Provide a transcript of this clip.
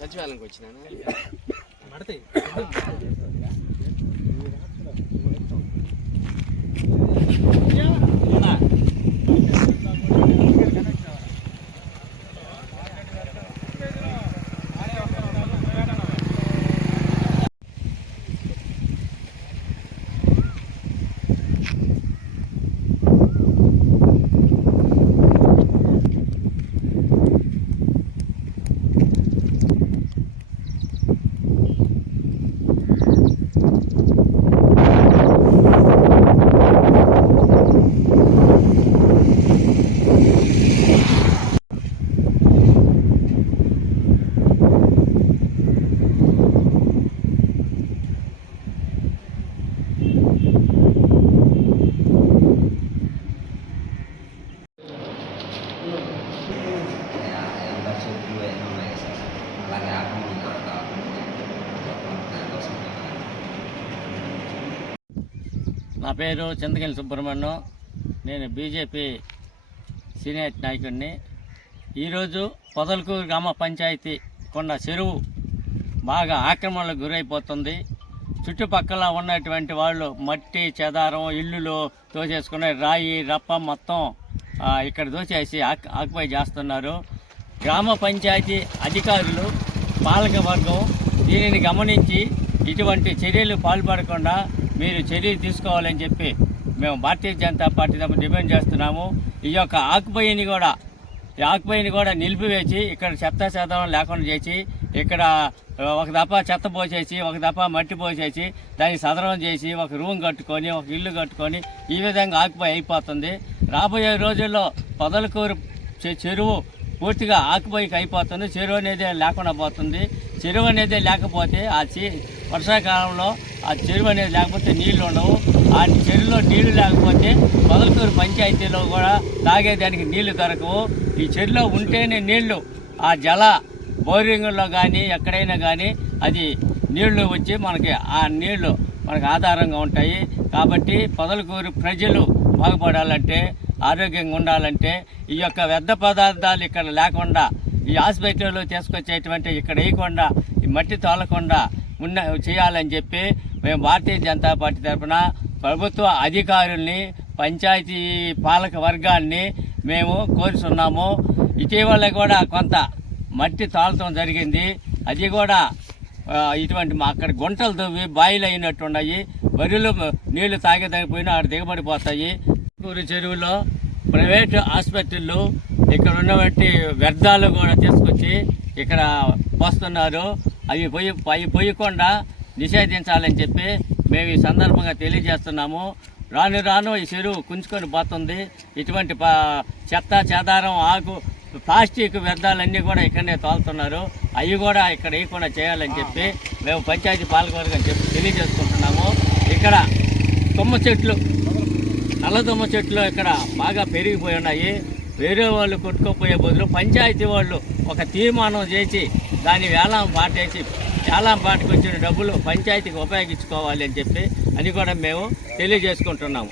సచివాలయంకి వచ్చినాను. నా పేరు చింతకెళ్ళి సుబ్రహ్మణ్యం. నేను బీజేపీ సీనియర్ నాయకుడిని. ఈరోజు పొదలకూరు గ్రామ పంచాయతీ కొండ చెరువు బాగా ఆక్రమణలకు గురైపోతుంది. చుట్టుపక్కల ఉన్నటువంటి వాళ్ళు మట్టి చెదారం ఇల్లులో తోసేసుకుని రాయి రప్ప మొత్తం ఇక్కడ దోచేసి ఆక్యుపై చేస్తున్నారు. గ్రామ పంచాయతీ అధికారులు పాలక వర్గం దీనిని గమనించి ఇటువంటి చర్యలు పాల్పడకుండా మీరు చర్యలు తీసుకోవాలని చెప్పి మేము భారతీయ జనతా పార్టీ తరఫున డిమాండ్ చేస్తున్నాము. ఈ యొక్క ఆక్యుపైని కూడా నిలిపివేసి ఇక్కడ చెత్త చెదారం లేకుండా చేసి ఇక్కడ ఒక దఫా చెత్త పోసేసి ఒక దఫా మట్టి పోసేసి దాన్ని సదరం చేసి ఒక రూమ్ కట్టుకొని ఒక ఇల్లు కట్టుకొని ఈ విధంగా ఆక్యుపై అయిపోతుంది. రాబోయే రోజుల్లో పొదలకూరు చెరువు పూర్తిగా ఆక్యుపైకి అయిపోతుంది. చెరువు అనేది లేకుండా పోతుంది. చెరువు అనేది లేకపోతే వర్షాకాలంలో ఆ చెరువు అనేది లేకపోతే నీళ్లు ఉండవు. ఆ చెరువులో నీళ్లు లేకపోతే పొదలకూరు పంచాయతీలో కూడా తాగేదానికి నీళ్లు దొరకవు. ఈ చెరువులో ఉంటేనే నీళ్లు ఆ బోరింగ్లో కానీ ఎక్కడైనా కానీ అది నీళ్లు వచ్చి ఆ నీళ్లు మనకు ఆధారంగా ఉంటాయి. కాబట్టి పొదలకూరు ప్రజలు బాగుపడాలంటే ఆరోగ్యంగా ఉండాలంటే ఈ యొక్క వ్యర్థ పదార్థాలు ఇక్కడ లేకుండా ఈ హాస్పిటల్లో తీసుకొచ్చేటువంటి ఇక్కడ వేయకుండా ఈ మట్టి తోలకుండా చేయాలని చెప్పి మేము భారతీయ జనతా పార్టీ తరఫున ప్రభుత్వ అధికారుల్ని పంచాయతీ పాలక వర్గాన్ని మేము కోరుతున్నాము. ఇటీవల కూడా కొంత మట్టి తోలటం జరిగింది. అది కూడా ఇటువంటి అక్కడ గుంటలు తవ్వి బాయిలు అయినట్టున్నాయి. బరువులు నీళ్లు తాగేదానికి పోయినా అక్కడ దిగబడిపోతాయి. చెరువులో ప్రైవేటు ఆసుపత్రులు ఇక్కడ ఉన్నటువంటి వ్యర్థాలు కూడా తీసుకొచ్చి ఇక్కడ పోస్తున్నారు. అవి పోయకుండా నిషేధించాలని చెప్పి మేము ఈ సందర్భంగా తెలియజేస్తున్నాము. రాను ఈ చెరువు కుంచుకొని పోతుంది. ఇటువంటి చెత్త చెదారం ప్లాస్టిక్ వ్యర్థాలన్నీ కూడా ఇక్కడనే తోలుతున్నారు. అవి కూడా ఇక్కడ వేయకుండా చేయాలని చెప్పి మేము పంచాయతీ పాలకవర్గం చెప్పి తెలియజేసుకుంటున్నాము. ఇక్కడ నల్ల తుమ్మ చెట్లు ఇక్కడ బాగా పెరిగిపోయి ఉన్నాయి. వేరే వాళ్ళు కొట్టుకోపోయే బదులు పంచాయతీ వాళ్ళు ఒక తీర్మానం చేసి దాన్ని వేలం పాటకు వచ్చిన డబ్బులు పంచాయతీకి ఉపయోగించుకోవాలి అని చెప్పి అది కూడా మేము తెలియజేసుకుంటున్నాము.